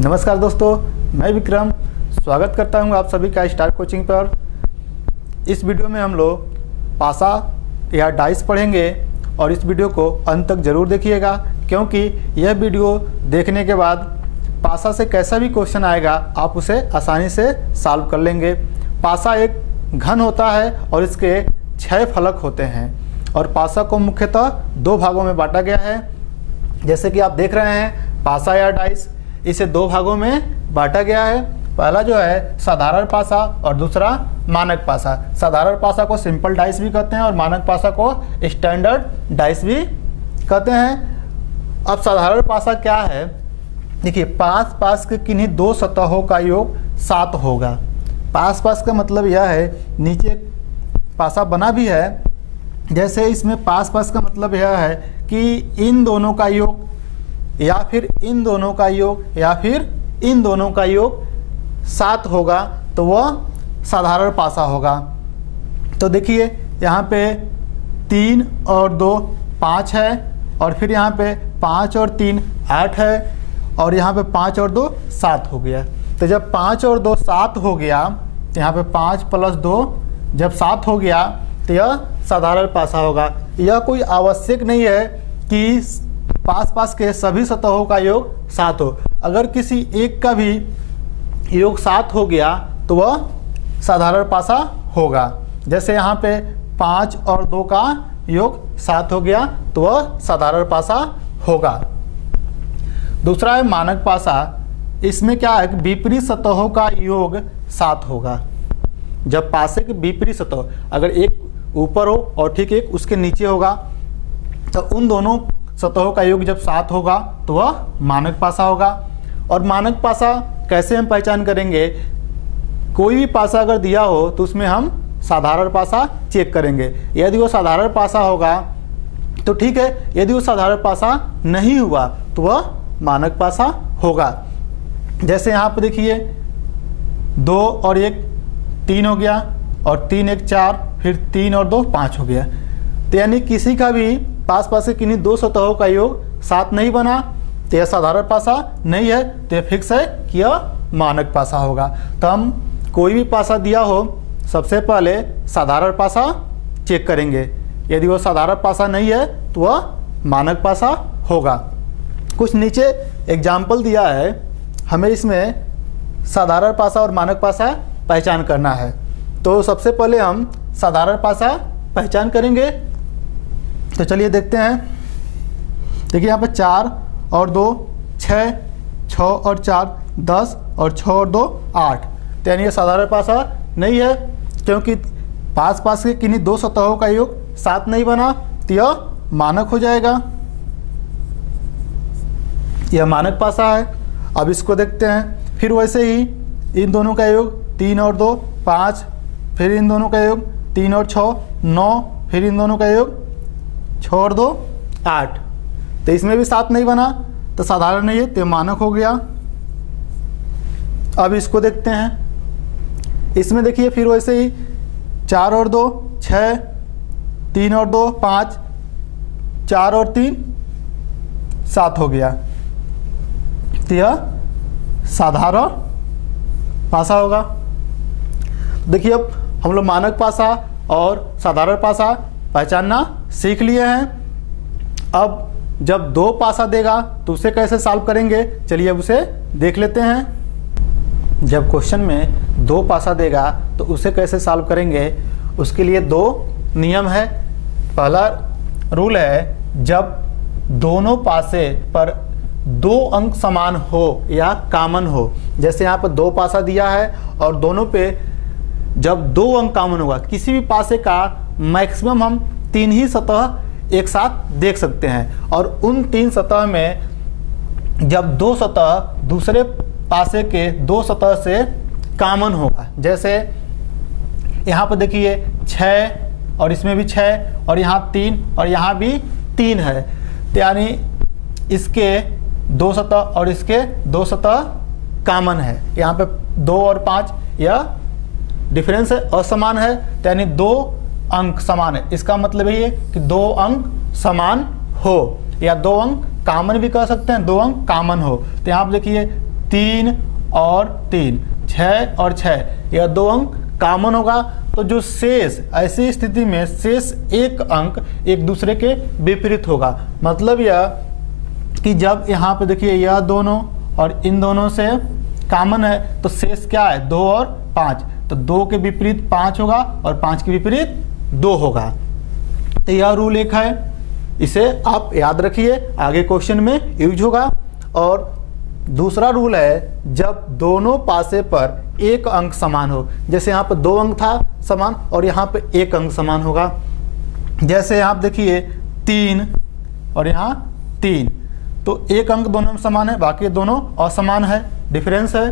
नमस्कार दोस्तों, मैं विक्रम स्वागत करता हूं आप सभी का स्टार कोचिंग पर। इस वीडियो में हम लोग पासा या डाइस पढ़ेंगे और इस वीडियो को अंत तक ज़रूर देखिएगा, क्योंकि यह वीडियो देखने के बाद पासा से कैसा भी क्वेश्चन आएगा आप उसे आसानी से सॉल्व कर लेंगे। पासा एक घन होता है और इसके 6 फलक होते हैं और पासा को मुख्यतः 2 भागों में बांटा गया है। जैसे कि आप देख रहे हैं पासा या डाइस, इसे 2 भागों में बांटा गया है। पहला जो है साधारण पासा और दूसरा मानक पासा। साधारण पासा को सिंपल डाइस भी कहते हैं और मानक पासा को स्टैंडर्ड डाइस भी कहते हैं। अब साधारण पासा क्या है, देखिए पास पास के किन्हीं 2 सतहों का योग 7 होगा। पास पास का मतलब यह है, नीचे पासा बना भी है, जैसे इसमें पास पास का मतलब यह है कि इन दोनों का योग या फिर इन दोनों का योग या फिर इन दोनों का योग 7 होगा तो वह साधारण पासा होगा। तो देखिए यहाँ पे 3 और 2 5 है और फिर यहाँ पे 5 और 3 8 है और यहाँ पे 5 और 2 7 हो गया। तो जब 5 और 2 7 हो गया, यहाँ पे 5 प्लस 2 जब 7 हो गया तो यह साधारण पासा होगा। यह कोई आवश्यक नहीं है कि पास पास के सभी सतहों का योग 7 हो। अगर किसी एक का भी योग 7 हो गया तो वह साधारण पासा होगा। जैसे यहाँ पे 5 और 2 का योग 7 हो गया तो वह साधारण पासा होगा। दूसरा है मानक पासा। इसमें क्या है, विपरीत सतहों का योग 7 होगा। जब पासे के विपरीत सतह, अगर एक ऊपर हो और ठीक एक उसके नीचे होगा, तो उन दोनों सतहों का योग जब 7 होगा तो वह मानक पासा होगा। और मानक पासा कैसे हम पहचान करेंगे, कोई भी पासा अगर दिया हो तो उसमें हम साधारण पासा चेक करेंगे। यदि वो साधारण पासा होगा तो ठीक है, यदि वो साधारण पासा नहीं हुआ तो वह मानक पासा होगा। जैसे यहाँ पर देखिए 2 और 1 3 हो गया और 3 1 4, फिर 3 और 2 5 हो गया। तो यानी किसी का भी पास पास के किन्हीं 2 सतहों का योग 7 नहीं बना तो यह साधारण पासा नहीं है, तो यह फिक्स है कि यह मानक पासा होगा। तो हम कोई भी पासा दिया हो सबसे पहले साधारण पासा चेक करेंगे। यदि वह साधारण पासा नहीं है तो वह मानक पासा होगा। कुछ नीचे एग्जाम्पल दिया है, हमें इसमें साधारण पासा और मानक पासा पहचान करना है। तो सबसे पहले हम साधारण पासा पहचान करेंगे। तो चलिए देखते हैं। देखिए यहाँ पे 4 और 2 6, 6 और 4 10 और 6 और 2 8। तो यानी ये साधारण पासा नहीं है, क्योंकि पास पास के किन्हीं 2 सतहों का योग 7 नहीं बना तो यह मानक हो जाएगा। यह मानक पासा है। अब इसको देखते हैं। फिर वैसे ही इन दोनों का योग 3 और 2 5, फिर इन दोनों का योग 3 और 6 9, फिर इन दोनों का योग 6 और 2 8। तो इसमें भी 7 नहीं बना तो साधारण नहीं है, तो मानक हो गया। अब इसको देखते हैं। इसमें देखिए फिर वैसे ही 4 और 2 6, 3 और 2 5, 4 और 3 7 हो गया। तो यह साधारण पासा होगा। देखिए अब हम लोग मानक पासा और साधारण पासा पहचानना सीख लिए हैं। अब जब 2 पासा देगा तो उसे कैसे सॉल्व करेंगे, चलिए अब उसे देख लेते हैं। जब क्वेश्चन में 2 पासा देगा तो उसे कैसे सॉल्व करेंगे, उसके लिए 2 नियम है। पहला रूल है, जब दोनों पासे पर 2 अंक समान हो या कॉमन हो। जैसे यहाँ पर 2 पासा दिया है और दोनों पे जब 2 अंक कॉमन होगा, किसी भी पासे का मैक्सिमम हम 3 ही सतह एक साथ देख सकते हैं और उन 3 सतह में जब 2 सतह दूसरे पासे के 2 सतह से कॉमन होगा, जैसे यहाँ पर देखिए 6 और इसमें भी 6 और यहाँ 3 और यहाँ भी 3 है, तो यानी इसके 2 सतह और इसके 2 सतह कॉमन है। यहाँ पे 2 और 5 यह डिफरेंस है, असमान है, तो यानी 2 अंक समान है। इसका मतलब ये है कि 2 अंक समान हो या 2 अंक कॉमन भी कह सकते हैं, 2 अंक कॉमन हो। तो यहाँ पर देखिए 3 और 3, 6 और 6, यह 2 अंक कॉमन होगा। तो जो शेष, ऐसी स्थिति में शेष एक अंक एक दूसरे के विपरीत होगा। मतलब यह कि जब यहाँ पे देखिए यह दोनों और इन दोनों से कॉमन है तो शेष क्या है, 2 और 5, तो 2 के विपरीत 5 होगा और 5 के विपरीत 2 होगा। तो यह रूल एक है, इसे आप याद रखिए, आगे क्वेश्चन में यूज होगा। और दूसरा रूल है जब दोनों पासे पर एक अंक समान हो, जैसे यहाँ पर 2 अंक था समान और यहाँ पे 1 अंक समान होगा। जैसे यहाँ देखिए 3 और यहाँ 3, तो 1 अंक दोनों में समान है, बाकी दोनों असमान है, डिफरेंस है।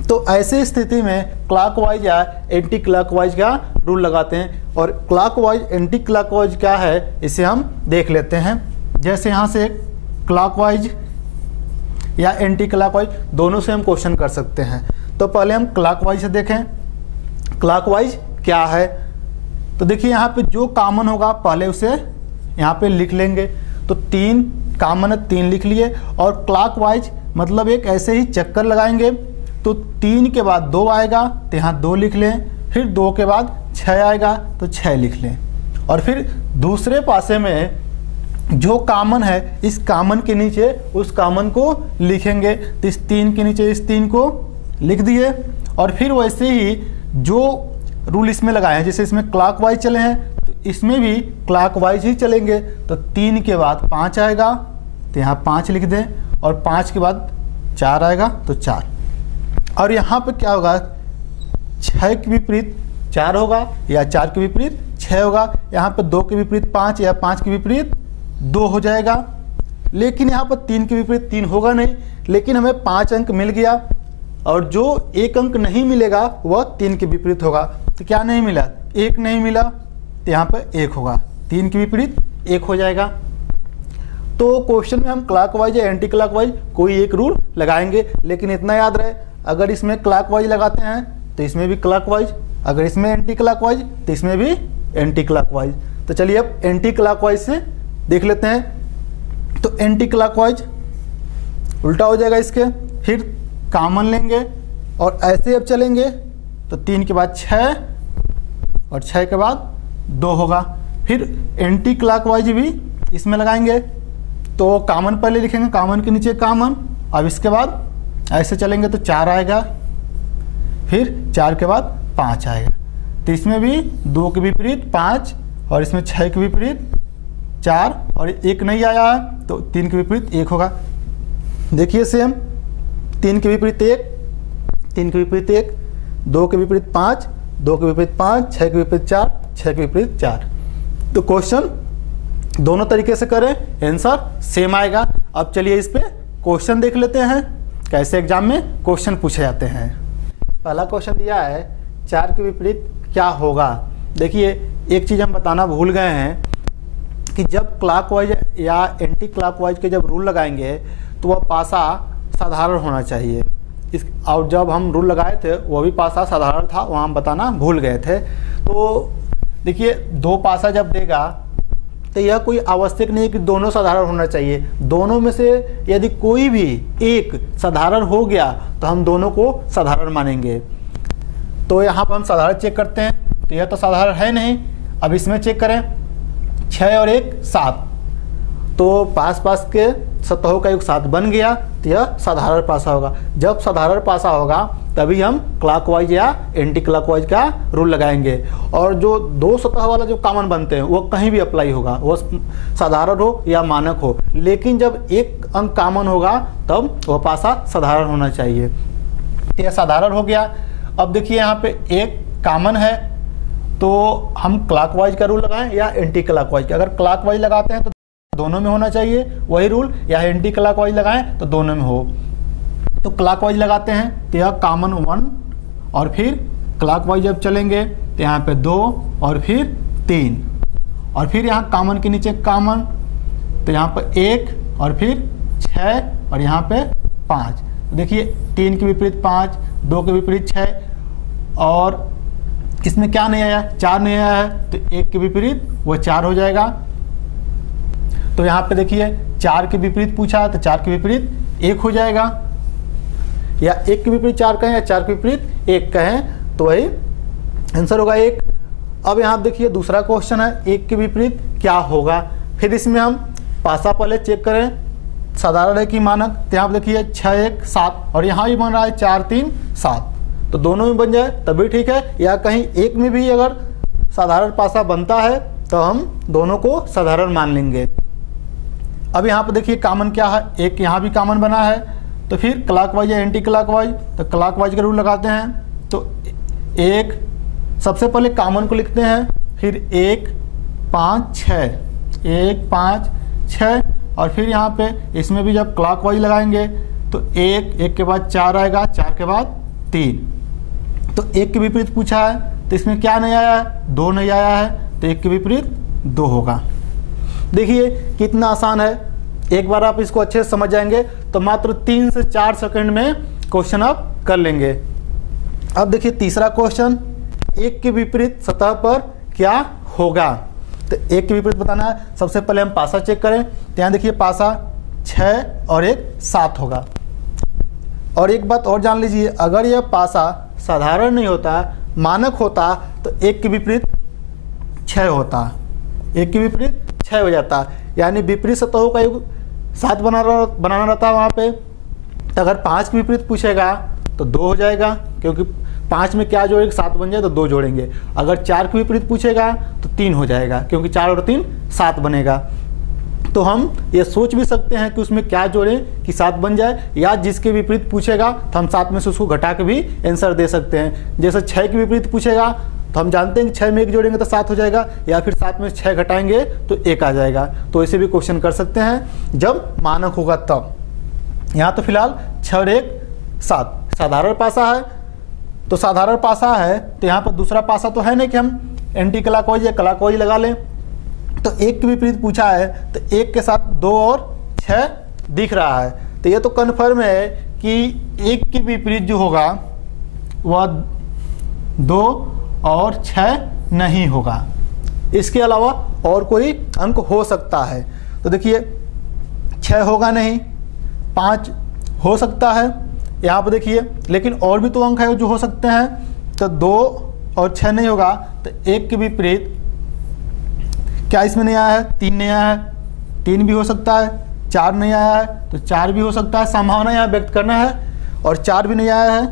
तो ऐसी स्थिति में क्लॉकवाइज या एंटी क्लॉकवाइज का रूल लगाते हैं। और क्लॉकवाइज एंटी क्लॉकवाइज क्या है इसे हम देख लेते हैं। जैसे यहाँ से क्लॉकवाइज या एंटी क्लॉकवाइज दोनों से हम क्वेश्चन कर सकते हैं। तो पहले हम क्लॉकवाइज से देखें, क्लॉकवाइज क्या है। तो देखिए यहाँ पे जो कॉमन होगा पहले उसे यहाँ पे लिख लेंगे। तो 3 कॉमन है, 3 लिख लिए। और क्लॉकवाइज मतलब एक ऐसे ही चक्कर लगाएंगे, तो 3 के बाद 2 आएगा तो यहाँ 2 लिख लें, फिर 2 के बाद 6 आएगा तो 6 लिख लें। और फिर दूसरे पासे में जो कॉमन है इस कॉमन के नीचे उस कॉमन को लिखेंगे। तो इस 3 के नीचे इस 3 को लिख दिए। और फिर वैसे ही जो रूल इसमें लगाए हैं, जैसे इसमें क्लॉकवाइज चले हैं तो इसमें भी क्लॉकवाइज ही चलेंगे। तो 3 के बाद 5 आएगा तो यहाँ 5 लिख दें, और 5 के बाद 4 आएगा तो 4। और यहाँ पे क्या होगा, 6 के विपरीत 4 होगा या 4 के विपरीत 6 होगा। यहाँ पे 2 के विपरीत 5 या 5 के विपरीत 2 हो जाएगा। लेकिन यहाँ पर 3 के विपरीत 3 होगा नहीं, लेकिन हमें 5 अंक मिल गया। और जो 1 अंक नहीं मिलेगा वह 3 के विपरीत होगा। तो क्या नहीं मिला, 1 नहीं मिला, तो यहाँ पर 1 होगा, 3 के विपरीत 1 हो जाएगा। तो क्वेश्चन में हम क्लॉकवाइज या एंटी क्लॉकवाइज कोई एक रूल लगाएंगे। लेकिन इतना याद रहे, अगर इसमें क्लॉकवाइज लगाते हैं तो इसमें भी क्लॉकवाइज, अगर इसमें एंटी क्लॉकवाइज तो इसमें भी एंटी क्लॉकवाइज। तो चलिए अब एंटी क्लॉकवाइज से देख लेते हैं। तो एंटी क्लॉकवाइज उल्टा हो जाएगा इसके, फिर कॉमन लेंगे और ऐसे अब चलेंगे। तो 3 के बाद 6 और 6 के बाद 2 होगा। फिर एंटी क्लॉकवाइज भी इसमें लगाएंगे। तो कॉमन पहले लिखेंगे, कॉमन के नीचे कॉमन, अब इसके बाद ऐसे चलेंगे तो 4 आएगा, फिर 4 के बाद 5 आएगा। तो इसमें भी 2 के विपरीत 5 और इसमें 6 के विपरीत 4 और 1 नहीं आया है तो 3 के विपरीत 1 होगा। देखिए सेम, 3 के विपरीत 1, 3 के विपरीत 1, 2 के विपरीत 5, 2 के विपरीत 5, 6 के विपरीत 4, 6 के विपरीत 4। तो क्वेश्चन दोनों तरीके से करें, आंसर सेम आएगा। अब चलिए इस पे क्वेश्चन देख लेते हैं, कैसे एग्जाम में क्वेश्चन पूछे जाते हैं। पहला क्वेश्चन दिया है 4 के विपरीत क्या होगा। देखिए एक चीज़ हम बताना भूल गए हैं कि जब क्लॉकवाइज या एंटी क्लॉकवाइज के जब रूल लगाएंगे तो वह पासा साधारण होना चाहिए। और जब हम रूल लगाए थे वो भी पासा साधारण था, वहाँ हम बताना भूल गए थे। तो देखिए 2 पासा जब देगा तो यह कोई आवश्यक नहीं कि दोनों साधारण होना चाहिए। दोनों में से यदि कोई भी एक साधारण हो गया तो हम दोनों को साधारण मानेंगे। तो यहाँ पर हम साधारण चेक करते हैं, तो यह तो साधारण है नहीं। अब इसमें चेक करें, 6 और 1 7, तो पास पास के सतहों का योग 7 बन गया, तो यह साधारण पासा होगा। जब साधारण पासा होगा तभी हम क्लॉकवाइज या एंटी क्लॉकवाइज का रूल लगाएंगे। और जो 2 सतह वाला जो कॉमन बनते हैं वो कहीं भी अप्लाई होगा, वो साधारण हो या मानक हो। लेकिन जब एक अंक कॉमन होगा तब वह पासा साधारण होना चाहिए। यह साधारण हो गया। अब देखिए यहाँ पे एक कॉमन है तो हम क्लॉकवाइज का रूल लगाएं या एंटी क्लॉकवाइज का। अगर क्लॉकवाइज लगाते हैं तो दोनों में होना चाहिए वही रूल, या एंटी क्लॉकवाइज लगाएं तो दोनों में हो। तो क्लॉकवाइज लगाते हैं तो यह कॉमन 1, और फिर क्लॉकवाइज जब चलेंगे तो यहाँ पे 2 और फिर 3, और फिर यहाँ कॉमन के नीचे कॉमन, तो यहाँ पर 1 और फिर 6 और यहाँ पे 5। देखिए 3 के विपरीत 5, 2 के विपरीत 6, और इसमें क्या नहीं आया, 4 नहीं आया है, तो 1 के विपरीत वो 4 हो जाएगा। तो यहाँ पे देखिए 4 के विपरीत पूछा है तो 4 के विपरीत 1 हो जाएगा। या एक के विपरीत 4 कहें या 4 के विपरीत 1 कहें तो वही आंसर होगा 1। अब यहाँ देखिए दूसरा क्वेश्चन है 1 के विपरीत क्या होगा। फिर इसमें हम पासा पहले चेक करें, साधारण है कि मानक। तो यहाँ पर देखिए 6 1 7 और यहाँ भी बन रहा है 4 3 7, तो दोनों में बन जाए तभी ठीक है। या कहीं एक में भी अगर साधारण पासा बनता है तो हम दोनों को साधारण मान लेंगे। अब यहाँ पर देखिए कॉमन क्या है, एक यहाँ भी कॉमन बना है, तो फिर क्लॉकवाइज या एंटी क्लॉकवाइज, तो क्लॉकवाइज का रूल लगाते हैं। तो एक सबसे पहले कॉमन को लिखते हैं, फिर 1 5 6 1 5 6 और फिर यहाँ पे इसमें भी जब क्लॉकवाइज लगाएंगे तो 1 के बाद 4 आएगा, 4 के बाद 3। तो 1 के विपरीत पूछा है तो इसमें क्या नहीं आया है, 2 नहीं आया है, तो 1 के विपरीत 2 होगा। देखिए कितना आसान है, एक बार आप इसको अच्छे से समझ जाएंगे तो मात्र 3 से 4 सेकंड में क्वेश्चन आप कर लेंगे। अब देखिए तीसरा क्वेश्चन, 1 के विपरीत सतह पर क्या होगा। तो 1 के विपरीत बताना है। सबसे पहले हम पासा चेक करें, तो यहाँ देखिए पासा 6 और 1 7 होगा। और एक बात और जान लीजिए, अगर यह पासा साधारण नहीं होता, मानक होता, तो 1 के विपरीत 6 होता, 1 के विपरीत 6 हो जाता, यानी विपरीत सतहों का योग 7 बनाना रहता है वहाँ पे। तो अगर 5 के विपरीत पूछेगा तो 2 हो जाएगा, क्योंकि 5 में क्या जोड़ेंगे, 7 बन जाए तो 2 जोड़ेंगे। अगर 4 के विपरीत पूछेगा तो 3 हो जाएगा, क्योंकि 4 और 3 7 बनेगा। तो हम ये सोच भी सकते हैं कि उसमें क्या जोड़ें कि 7 बन जाए, या जिसके विपरीत पूछेगा तो हम 7 में से उसको घटा के भी आंसर दे सकते हैं। जैसे 6 के विपरीत पूछेगा तो हम जानते हैं कि 6 में 1 जोड़ेंगे तो 7 हो जाएगा, या फिर 7 में 6 घटाएंगे तो 1 आ जाएगा। तो ऐसे भी क्वेश्चन कर सकते हैं जब मानक होगा तब। यहाँ तो फिलहाल 6 और 1 7 साधारण पासा है, तो साधारण पासा है तो यहाँ पर दूसरा पासा तो है नहीं कि हम एंटी क्लॉकवाइज या क्लॉकवाइज लगा लें। तो 1 के विपरीत पूछा है तो 1 के साथ 2 और 6 दिख रहा है, तो ये तो कन्फर्म है कि 1 के विपरीत जो होगा वह 2 और 6 नहीं होगा। इसके अलावा और कोई अंक हो सकता है। तो देखिए 6 होगा नहीं, 5 हो सकता है यहाँ पर देखिए, लेकिन और भी तो अंक है जो हो सकते हैं। तो 2 और 6 नहीं होगा, तो 1 के विपरीत क्या इसमें नहीं आया है, 3 नहीं आया है, 3 भी हो सकता है। 4 नहीं आया है तो 4 भी हो सकता है, संभावना यहाँ व्यक्त करना है। और 4 भी नहीं आया है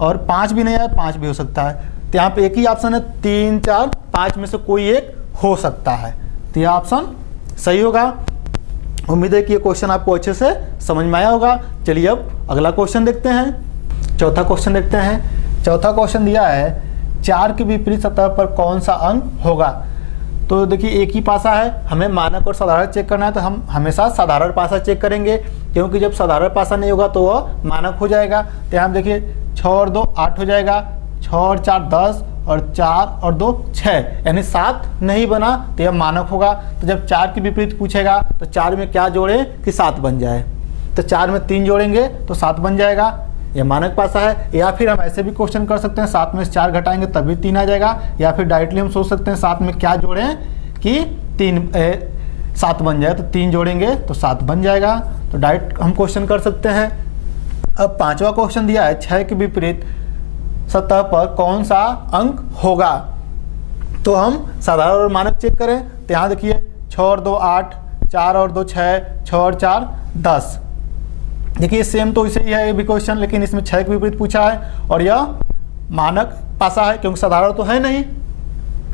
और 5 भी नहीं आया, 5 भी हो सकता है। तो यहाँ पे एक ही ऑप्शन है, 3 4 5 में से कोई एक हो सकता है, तो यह ऑप्शन सही होगा। उम्मीद है कि ये क्वेश्चन आपको अच्छे से समझ में आया होगा। चलिए अब अगला क्वेश्चन देखते हैं। चौथा क्वेश्चन देखते हैं। चौथा क्वेश्चन दिया है 4 के विपरीत सतह पर कौन सा अंक होगा। तो देखिए एक ही पासा है, हमें मानक और साधारण चेक करना है, तो हम हमेशा साधारण पासा चेक करेंगे, क्योंकि जब साधारण पासा नहीं होगा तो वह मानक हो जाएगा। तो यहाँ देखिए 6 और 2 8 हो जाएगा, 6 और 4 10 और 4 और 2 6, यानी 7 नहीं बना तो यह मानक होगा। तो जब 4 के विपरीत पूछेगा तो 4 में क्या जोड़ें कि 7 बन जाए, तो 4 में 3 जोड़ेंगे तो 7 बन जाएगा, यह मानक पासा है। या फिर हम ऐसे भी क्वेश्चन कर सकते हैं, 7 में से 4 घटाएंगे तभी 3 आ जाएगा। या फिर डायरेक्टली हम सोच सकते हैं 7 में क्या जोड़ें कि 7 बन जाए, तो 3 जोड़ेंगे तो 7 बन जाएगा। तो डायरेक्ट हम क्वेश्चन कर सकते हैं। अब पांचवा क्वेश्चन दिया है 6 के विपरीत सतह पर कौन सा अंक होगा। तो हम साधारण और मानक चेक करें, तो यहाँ देखिए 6 और 2 8, 4 और 2 6, 6 और 4 10। देखिए सेम तो इसे ही है ये भी क्वेश्चन, लेकिन इसमें 6 के विपरीत पूछा है और यह मानक पासा है, क्योंकि साधारण तो है नहीं।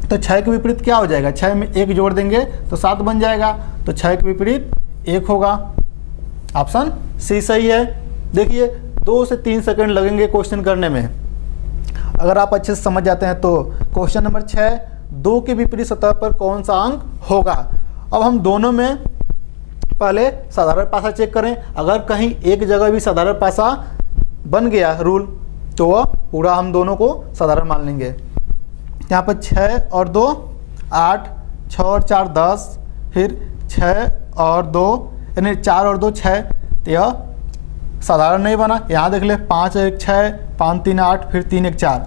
तो 6 के विपरीत क्या हो जाएगा, 6 में 1 जोड़ देंगे तो 7 बन जाएगा, तो 6 के विपरीत 1 होगा। ऑप्शन सी सही है। देखिए 2 से 3 सेकंड लगेंगे क्वेश्चन करने में, अगर आप अच्छे से समझ जाते हैं तो। क्वेश्चन नंबर 6, 2 के विपरीत सतह पर कौन सा अंक होगा। अब हम दोनों में पहले साधारण पासा चेक करें, अगर कहीं एक जगह भी साधारण पासा बन गया रूल तो वह पूरा हम दोनों को साधारण मान लेंगे। यहाँ पर 6 और 2 8, 6 और 4 10, फिर 6 और 2 यानी 4 और 2 6, तो यह साधारण नहीं बना। यहाँ देख ले 5 1 6, 5 3 8, फिर 3 1 4,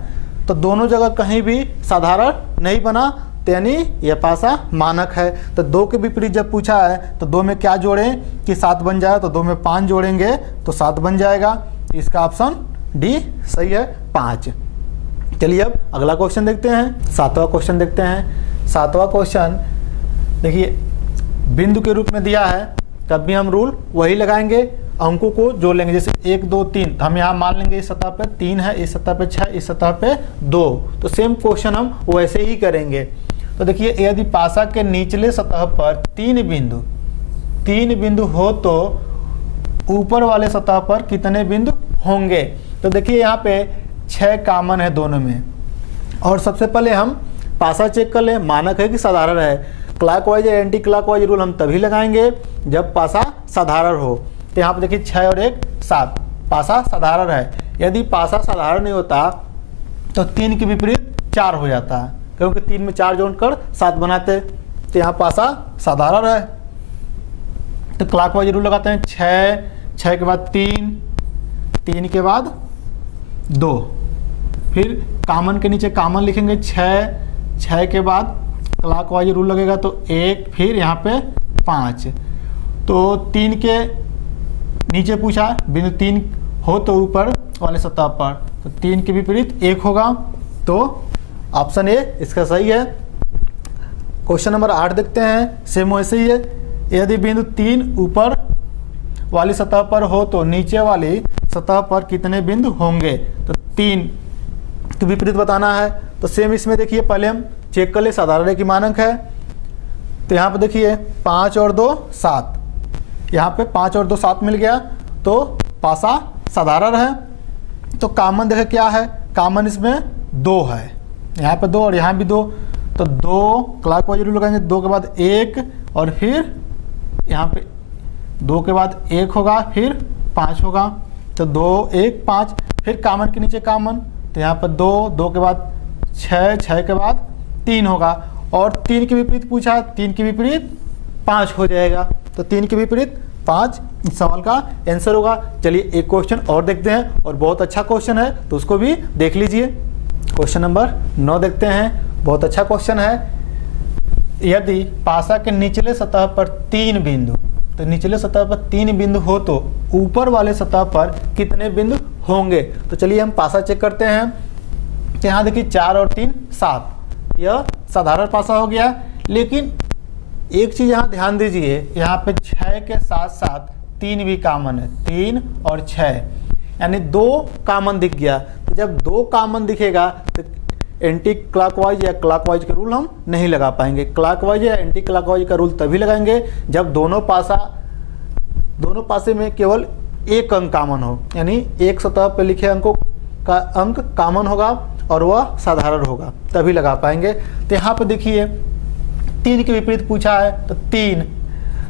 तो दोनों जगह कहीं भी साधारण नहीं बना, तो यानी यह पासा मानक है। तो 2 के विपरीत जब पूछा है तो 2 में क्या जोड़ें कि 7 बन जाए, तो 2 में 5 जोड़ेंगे तो 7 बन जाएगा, इसका ऑप्शन डी सही है 5। चलिए अब अगला क्वेश्चन देखते हैं, 7वां क्वेश्चन देखते हैं। 7वां क्वेश्चन देखिए बिंदु के रूप में दिया है, तब भी हम रूल वही लगाएंगे, अंकों को जोड़ लेंगे। जैसे 1 2 3 हम यहाँ मान लेंगे इस सतह पे 3 है, इस सतह पे 6, इस सतह पे 2। तो सेम क्वेश्चन हम वैसे ही करेंगे। तो देखिए यदि पासा के निचले सतह पर 3 बिंदु हो तो ऊपर वाले सतह पर कितने बिंदु होंगे। तो देखिए यहाँ पे 6 कॉमन है दोनों में। और सबसे पहले हम पासा चेक कर लें, मानक है कि साधारण है। क्लॉकवाइज या एंटी क्लॉकवाइज रूल हम तभी लगाएंगे जब पासा साधारण हो। तो यहाँ पर देखिए 6 और 1 7, पासा साधारण है। यदि पासा साधारण नहीं होता तो 3 के विपरीत 4 हो जाता है, क्योंकि 3 में 4 जोड़कर 7 बनाते। तो यहाँ पासा साधारण है। तो क्लॉकवाइज रूल लगाते हैं, 6 के बाद 3 के बाद 2, फिर कॉमन के नीचे कॉमन लिखेंगे 6 के बाद क्लॉकवाइज रूल लगेगा तो 1, फिर यहाँ पे 5। तो 3 के नीचे पूछा बिंदु 3 हो तो ऊपर वाले सतह पर, तो 3 के विपरीत 1 होगा। तो ऑप्शन ए इसका सही है। क्वेश्चन नंबर 8 देखते हैं, सेम वैसे ही है। यदि बिंदु 3 ऊपर वाली सतह पर हो तो नीचे वाली सतह पर कितने बिंदु होंगे। तो 3 के विपरीत बताना है। तो सेम इसमें देखिए पहले हम चेक कर ले साधारण की मानक है। तो यहाँ पे देखिए 5 और 2 7, यहाँ पे 5 और 2 7 मिल गया, तो पासा साधारण है। तो कॉमन देखे क्या है, कॉमन इसमें 2 है, यहाँ पे 2 और यहाँ भी 2। तो 2 क्लॉकवाइज रूल लगाएंगे, 2 के बाद 1 और फिर यहाँ पे 2 के बाद 1 होगा, फिर 5 होगा। तो 2 1 5, फिर कॉमन के नीचे कॉमन, तो यहाँ पर 2 के बाद 6 के बाद 3 होगा। और 3 के विपरीत पूछा, 3 के विपरीत 5 हो जाएगा। तो 3 के विपरीत 5 इस सवाल का आंसर होगा। चलिए एक क्वेश्चन और देखते हैं, और बहुत अच्छा क्वेश्चन है तो उसको भी देख लीजिए। क्वेश्चन नंबर 9 देखते हैं, बहुत अच्छा क्वेश्चन है। यदि पासा के निचले सतह पर 3 बिंदु, तो निचले सतह पर 3 बिंदु हो तो ऊपर वाले सतह पर कितने बिंदु होंगे। तो चलिए हम पासा चेक करते हैं। तो यहाँ देखिए 4 और 3 7, यह साधारण पासा हो गया। लेकिन एक चीज़ यहाँ ध्यान दीजिए, यहाँ पे 6 के साथ साथ 3 भी कॉमन है, 3 और 6, यानी 2 कॉमन दिख गया। तो जब 2 कॉमन दिखेगा तो एंटी क्लॉकवाइज या क्लॉकवाइज का रूल हम नहीं लगा पाएंगे। क्लॉकवाइज या एंटी क्लॉकवाइज का रूल तभी लगाएंगे जब दोनों पासे में केवल एक अंक कॉमन हो, यानी एक सतह पर लिखे अंकों का अंक कॉमन होगा और वह साधारण होगा, तभी लगा पाएंगे। तो यहाँ पे देखिए 3 के विपरीत पूछा है, तो 3,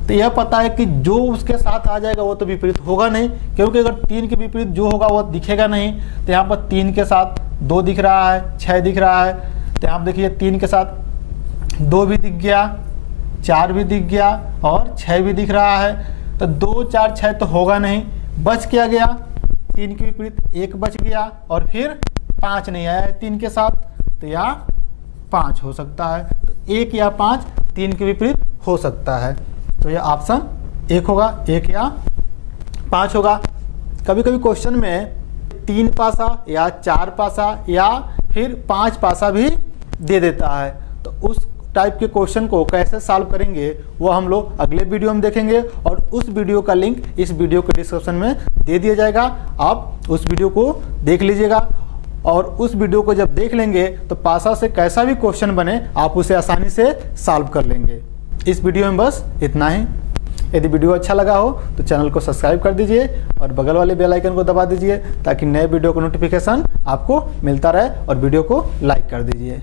तो यह पता है कि जो उसके साथ आ जाएगा वो तो विपरीत होगा नहीं, क्योंकि अगर 3 के विपरीत जो होगा वो दिखेगा नहीं। तो यहाँ पर 3 के साथ 2 दिख रहा है, 6 दिख रहा है। तो यहाँ पर देखिए 3 के साथ 2 भी दिख गया, 4 भी दिख गया और 6 भी दिख रहा है। तो 2 4 6 तो होगा नहीं, बच क्या गया, 3 के विपरीत 1 बच गया, और फिर 5 नहीं आया है 3 के साथ, तो यहाँ 5 हो सकता है। तो 1 या 5 3 के विपरीत हो सकता है। तो यह ऑप्शन 1 होगा, 1 या 5 होगा। कभी कभी क्वेश्चन में 3 पासा या 4 पासा या फिर 5 पासा भी दे देता है। तो उस टाइप के क्वेश्चन को कैसे सॉल्व करेंगे वो हम लोग अगले वीडियो में देखेंगे, और उस वीडियो का लिंक इस वीडियो के डिस्क्रिप्शन में दे दिया जाएगा। आप उस वीडियो को देख लीजिएगा, और उस वीडियो को जब देख लेंगे तो पासा से कैसा भी क्वेश्चन बने आप उसे आसानी से सॉल्व कर लेंगे। इस वीडियो में बस इतना ही। यदि वीडियो अच्छा लगा हो तो चैनल को सब्सक्राइब कर दीजिए और बगल वाले बेल आइकन को दबा दीजिए, ताकि नए वीडियो का नोटिफिकेशन आपको मिलता रहे, और वीडियो को लाइक कर दीजिए।